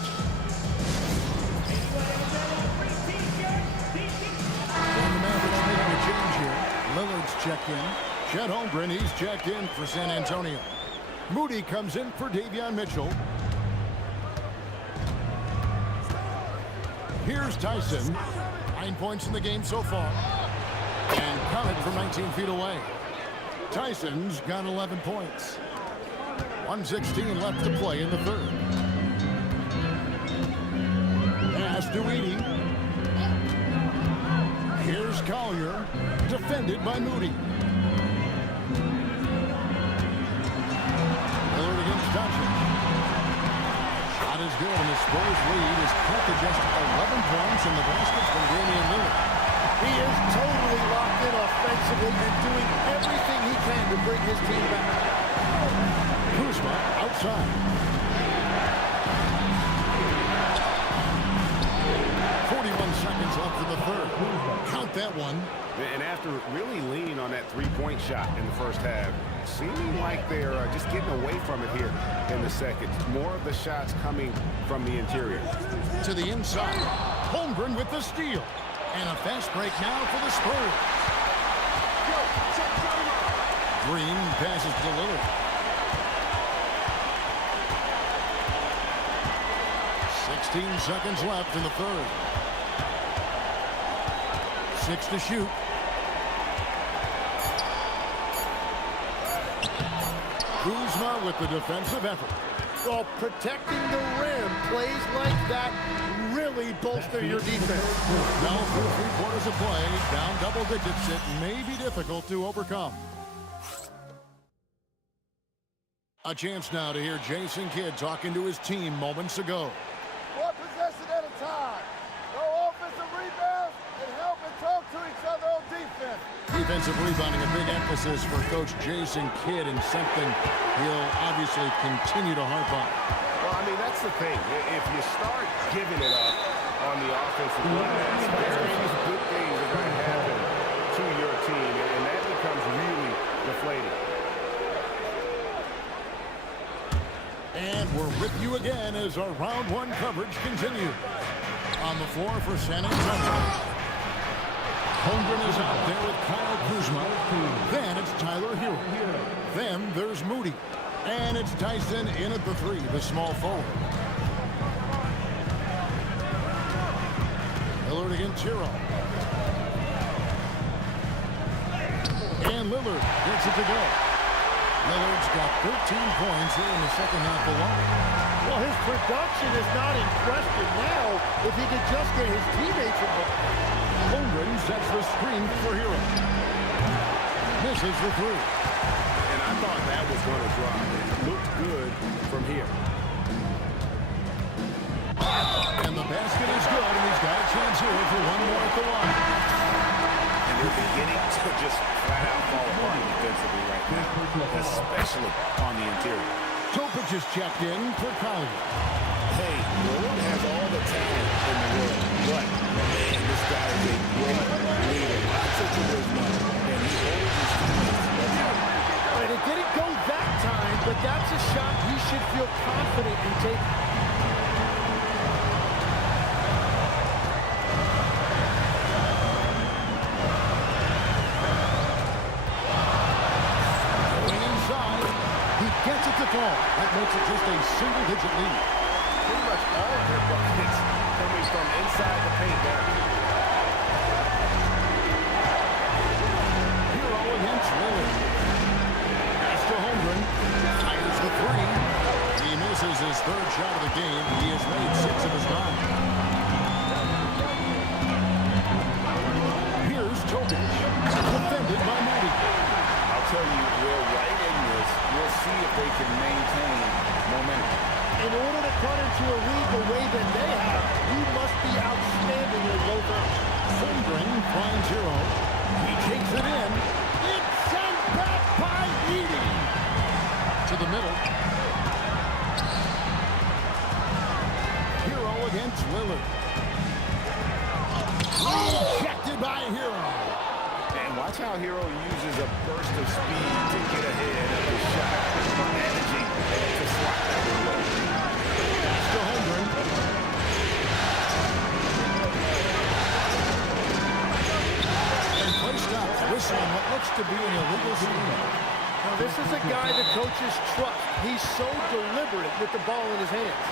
And the Mavericks making a change here. Lillard's checked in. Chet Holmgren, he's checked in for San Antonio. Moody comes in for Davion Mitchell. Here's Tyson. 9 points in the game so far. And Conant from 19 feet away. Tyson's got 11 points. 1:16 left to play in the third. Pass to Edey. Here's Collier. Defended by Moody. Lillard against Doncic. Shot is good, and the Spurs lead is cut to just 11 points, and the basket's from Damian Lillard. He is totally locked in offensively and doing everything he can to bring his team back. Kuzma outside. 41 seconds left in the third. Count that one. And after really leaning on that three-point shot in the first half, seeming like they're just getting away from it here in the second. More of the shots coming from the interior. To the inside. Holmgren with the steal. And a fast break now for the Spurs. Green passes to Lillard. 16 seconds left in the third. 6 to shoot. Kuzma with the defensive effort. Well, protecting the rim, plays like that really really bolster your defense. Now through 3 quarters of play, down double digits, it may be difficult to overcome. A chance now to hear Jason Kidd talking to his team moments ago. One possession at a time. No offensive rebounds and help and talk to each other on defense. Defensive rebounding, a big emphasis for Coach Jason Kidd, and something he'll obviously continue to harp on. Well, I mean, that's the thing. If you start giving it up on the offensive glass, very few good things are going to happen to your team, and that becomes really deflating. And we're with you again as our round 1 coverage continues. On the floor for San Antonio, Holmgren is out there with Kyle Kuzma. Then it's Tyler Hero. Then there's Moody. And it's Tyson in at the 3, the small forward. Lillard against Hero. And Lillard gets it to go. Lillard's got 13 points here in the second half alone. Well, his production is not in question now if he could just get his teammates involved. Holmgren sets the screen for Hero. Misses the 3. And I thought that was going to drop. It looked good from here. And the basket is good, and he's got a chance here for one more at the line. And they're beginning to just flat out fall apart defensively right now, especially on the interior. Topic is checked in for Collier. Hey, Lillard has all the talent in the world, but man, this guy is a great leader. Lots of charisma, and he holds his teammates. And it didn't go that time, but that's a shot he should feel confident in taking. Gets it to fall. That makes it just a single-digit lead. Pretty much all of their buckets coming from inside the paint now. Hero against Lillard. Pass to Holmgren. Fires the 3. He misses his 3rd shot of the game. He has made 6 of his 9. Here's Topic. Defended by Moody. I'll tell you, we're right in this. We'll see if they can maintain momentum. In order to cut into a lead the way that they have, you must be outstanding in both ends. Holmgren finds Hero. He takes it in. It's sent back by Edey. To the middle. Hero against Lillard. Rejected by Hero. And watch how Hero uses a burst of speed to get ahead of the shot, managing to slot that one away. Pass to Holmgren. And play stops. Whistling what looks to be an illegal screen. Now, this is a guy the coaches trust. He's so deliberate with the ball in his hands.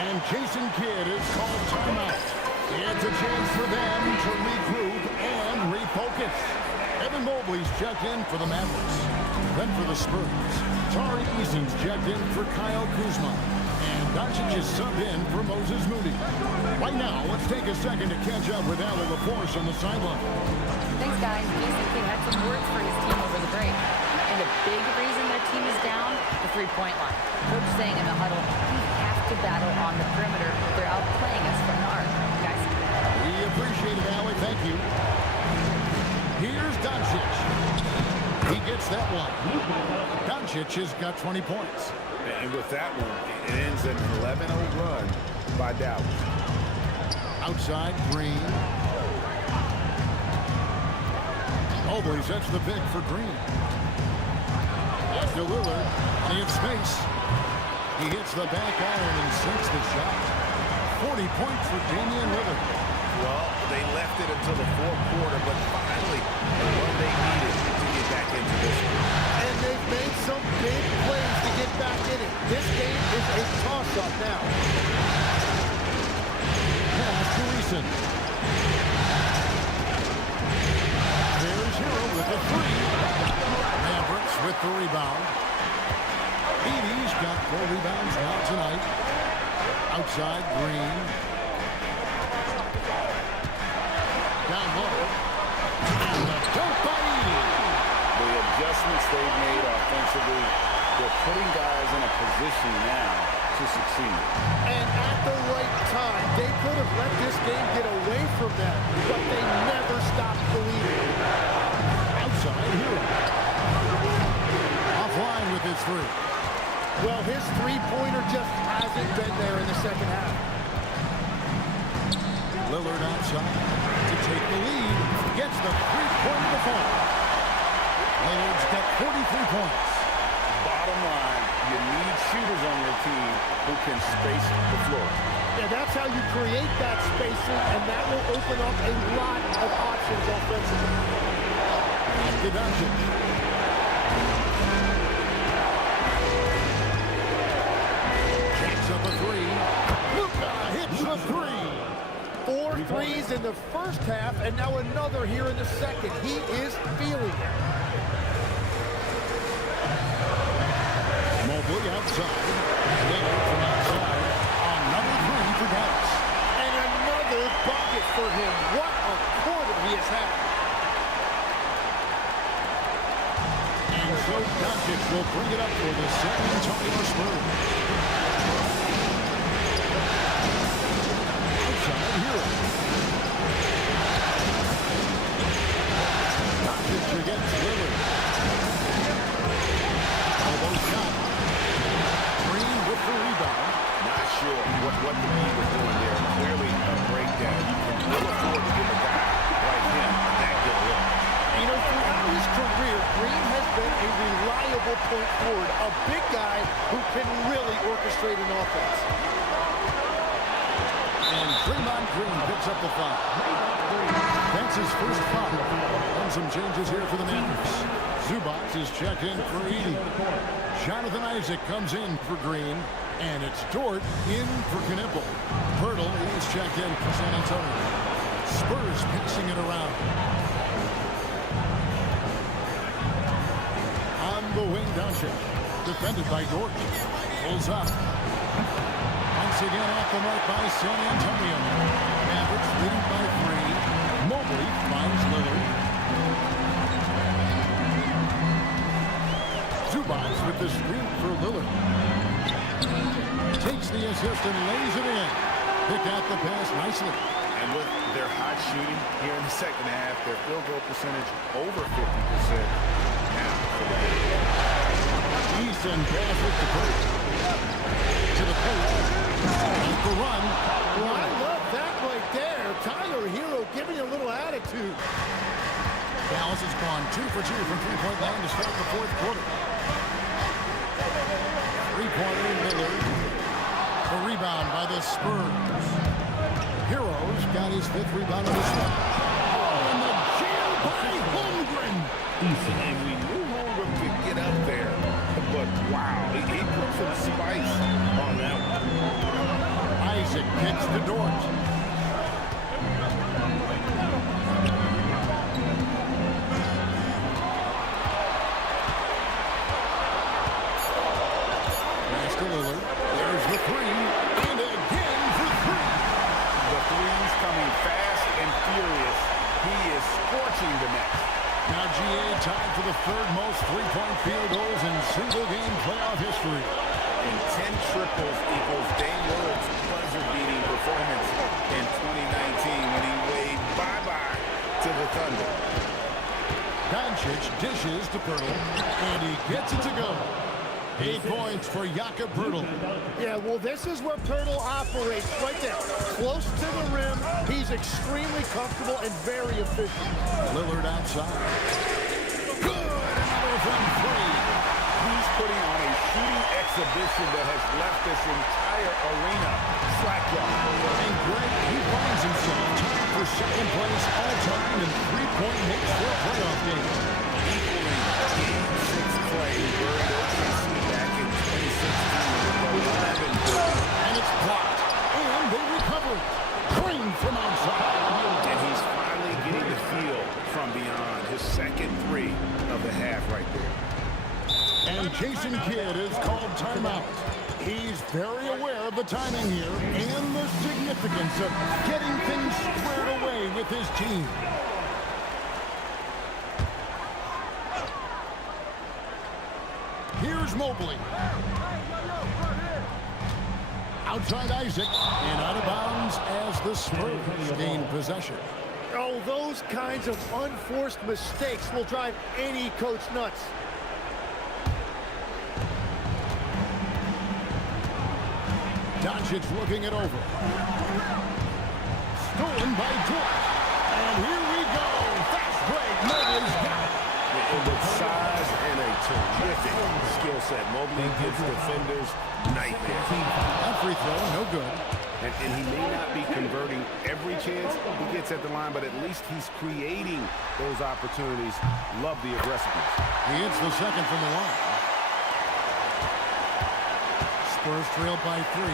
And Jason Kidd is called timeout. It's a chance for them to regroup and refocus. Evan Mobley's checked in for the Mavericks. Then for the Spurs, Tari Eason's checked in for Kyle Kuzma. And Doncic is subbed in for Moses Moody. Right now, let's take a second to catch up with Allie LaForce on the sideline. Thanks, guys. Jason Kidd had some words for his team over the break. And a big reason their team is down, the three-point line. Coach saying in the huddle, we have to battle on the perimeter. They're outplaying us from the arc. Guys. We appreciate it, Allie. Thank you. Here's Doncic. He gets that one. Doncic has got 20 points. And with that one, it ends an 11-0 run by Dallas. Outside, Green. Mobley sets the pick for Green. After Lillard, plenty of space. He hits the back iron and sinks the shot. 40 points for Damian Lillard. Well, they left it until the 4th quarter, but finally, the one they needed to get back into this one. And they've made some big plays to get back in it. This game is a toss-up now. Pass to Eason. There's Hero with the 3. Mavericks with the rebound. Edey's got 4 rebounds now tonight. Outside, Green. down low. And the dunk by Edey. The adjustments they've made offensively, they're putting guys in a position now to succeed. And at the right time, they could have let this game get away from them, but they never stopped believing. Outside Hero. Offline with his three. Well, his three-pointer just hasn't been there in the second half. Lillard outside to take the lead. Gets the three-point to fall. Lillard's got 43 points. Bottom line, you need shooters on your team who can space the floor. Yeah, that's how you create that spacing, and that will open up a lot of options offensively. The Doncic. Jacks up a three. Luka hits the three. 4 threes in the first half, and now another here in the second. He is feeling it. Mobley outside. Lillard from outside. Another three for Dallas. And another bucket for him. What a quarter he has had. And so Doncic will bring it up for the San Antonio Spurs. Outside Hero. Doncic against Lillard. Elbow shot. Green with the rebound. Not sure what the league was doing there. Clearly a breakdown. You can ill afford to give a guy like him that good look. You know, throughout his career, Green has been a reliable point forward, a big guy who can really orchestrate an offense. And Draymond Green picks up the foul. That's his first foul. And some changes here for the Mavericks. Zubac is checked in for Edey. Jonathan Isaac comes in for Green. And it's Dort in for Knipple. Pirtle is checked in for San Antonio. Spurs passing it around. On the wing, Doncic. Defended by Dort. Pulls up. Once again off the mark by San Antonio. Mavericks leading by 3. Mobley finds Lillard. Zubac with the screen for Lillard. Takes the assist and lays it in. Pick out the pass nicely. And with their hot shooting here in the second half, their field goal percentage over 50% now for the game. Easton pass with the post. To the post. Make the run. Well, I love that right there. Tyler Hero giving a little attitude. Dallas has gone 2 for 2 from three-point line to start the fourth quarter. Three-pointer Lillard. The rebound by the Spurs. Heroes got his 5th rebound of this one. Oh, and the jam by Holmgren. And we knew Holmgren could get up there. But wow, he put some spice on that one. Isaac kicks the Dort. Pass to Lillard. There's the three. And again for 3. The threes coming fast and furious. He is scorching the net. Now GA tied for the 3rd most three-point field goals in single-game playoff history. And 10 triples equals Dame Lillard's buzzer-beating performance in 2019 when he waved bye-bye to the Thunder. Doncic dishes to Pirtle, and he gets it to go. 8 points for Jakob Pirtle. Yeah, well, this is where Pirtle operates, right there. Close to the rim. He's extremely comfortable and very efficient. Lillard outside. Good! Another from 3. He's putting on a shooting exhibition that has left this entire arena slack-jawed. And Greg, he finds himself tied for 2nd place all-time in three-point makes for a playoff game. Equaling Game 6 play during OKC back in 2016 with 11. And it's blocked. And they recover it. Green from outside. And he's finally getting the feel from beyond. His 2nd 3 of the half right there. And Jason Kidd is called timeout. He's very aware of the timing here and the significance of getting things squared away with his team. Here's Mobley. Outside Isaac, and out of bounds as the Spurs gain possession. Oh, those kinds of unforced mistakes will drive any coach nuts. Doncic looking it over. Stolen by Dort. And here we go. Fast break. Mobley's got it. With size and a terrific skill set, Mobley gives defenders nightmares. That free throw, no good. And he may not be converting every chance he gets at the line, but at least he's creating those opportunities. Love the aggressiveness. He hits the second from the line. Spurs trail by 3.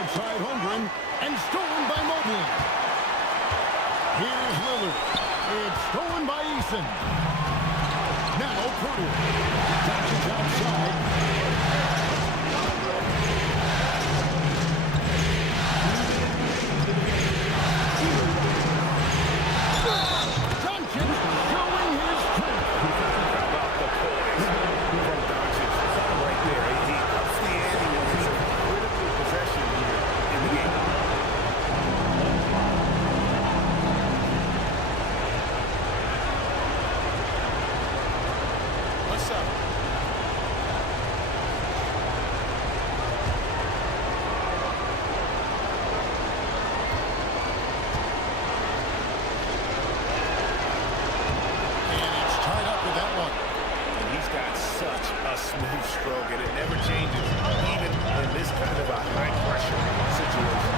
Outside Holmgren, and stolen by Mobley. Here's Lillard. It's stolen by Eason. Now Purdue. Doncic outside. Doncic showing his strength. How about the poise from Doncic right there? He ups the ante when it's a critical possession here in the game. What's up? And it's tied up with that one. And he's got such a smooth stroke, and it never changes, even in this kind of a high-pressure situation.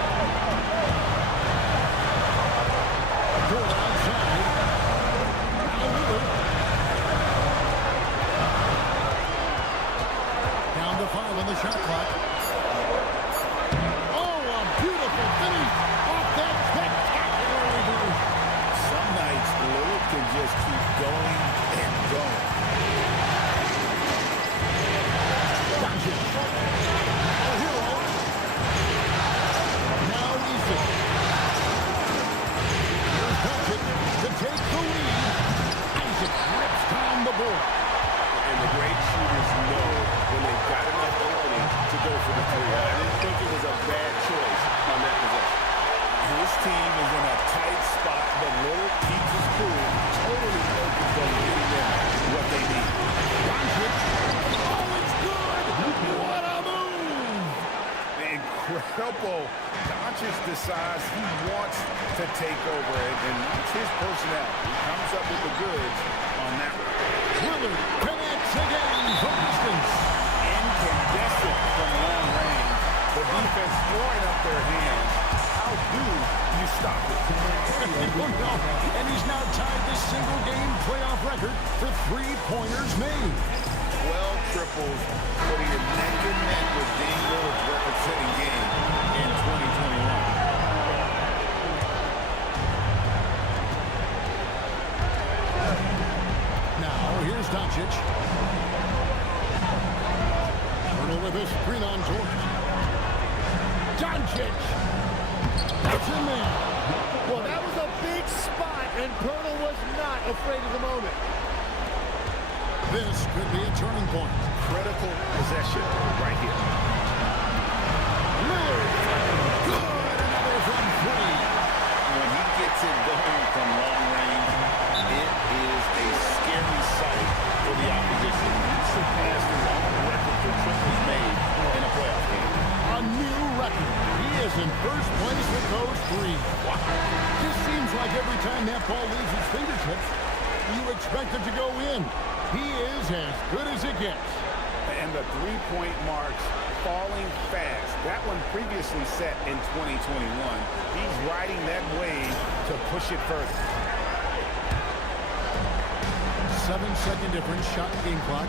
Good outside. Now Lillard. Down to 5 on the shot clock. Oh, a beautiful finish off that spectacular reverse. Some nights, Lillard can just keep going and going. Doncic. A hero. Now Eason. Here's Doncic to take the lead. Isaac rips down the board. And the great shooters know when they've got enough opening to go for the three. I didn't think it was a bad choice on that possession. His team is in a tight spot, but Lillard keeps his cool, totally focused on getting them what they need. Doncic. Oh, it's good. What a move. Incredible. Doncic decides he wants to take over, and it's his personality. He comes up with the goods on that one. Lillard connects again from distance. Incandescent from long range. The defense throwing up their hands. How do you stop it? And he's now tied the single-game playoff record for three-pointers made. 12 triples, putting it neck and neck with Dame Lillard's record-setting game in 2021. Now, here's Doncic. Turner with a screen on George. Doncic! That's in there. Well, that was a big spot, and Pirtle was not afraid of the moment. This could be a turning point. Critical possession right here. Lillard! Good! Another from 3. When he gets it going from long range, it is a scary sight for the opposition. He surpassed his own record for triples made in a playoff game. A new record. He is in first place with those 3. Wow. This seems like every time that ball leaves his fingertips, you expect it to go in. He is as good as it gets. And the three-point marks falling fast. That one previously set in 2021. He's riding that wave to push it further. 7-second difference, shot game clock.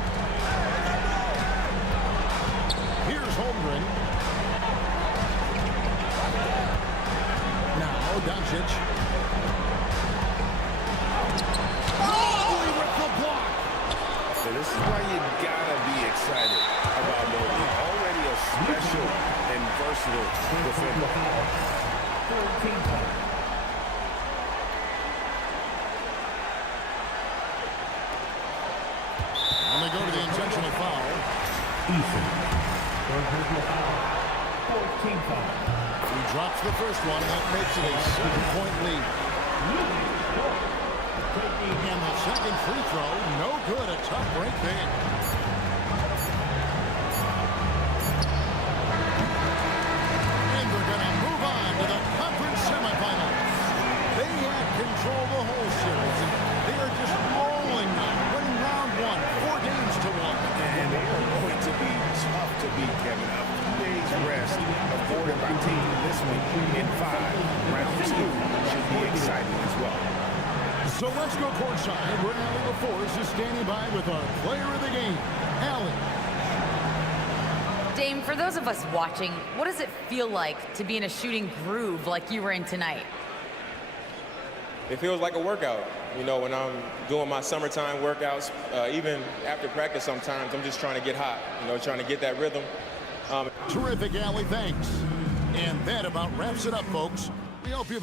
Here's Holmgren. Now Doncic. Mobley with the block. And This is why you gotta be excited about Mobley. Already a special and versatile defender. 14 points. And they go to the intentional foul. Eason. Personal foul. 14 points. He drops the first one, and that makes it a 7-point lead. And the second free throw, no good. A tough break there. And we're going to move on to the conference semifinals. They had control the whole series, and they are just rolling now, winning round one, 4 games to 1. And they are going to be tough to beat, Kevin. A few days rest afforded by taking this one in 5. Round 2 should be exciting as well. So let's go courtside, where Allie LaForce is standing by with our player of the game, Allie. Dame, for those of us watching, what does it feel like to be in a shooting groove like you were in tonight? It feels like a workout. You know, when I'm doing my summertime workouts, even after practice sometimes, I'm just trying to get hot, you know, trying to get that rhythm. Terrific, Allie, thanks. And that about wraps it up, folks. We hope you've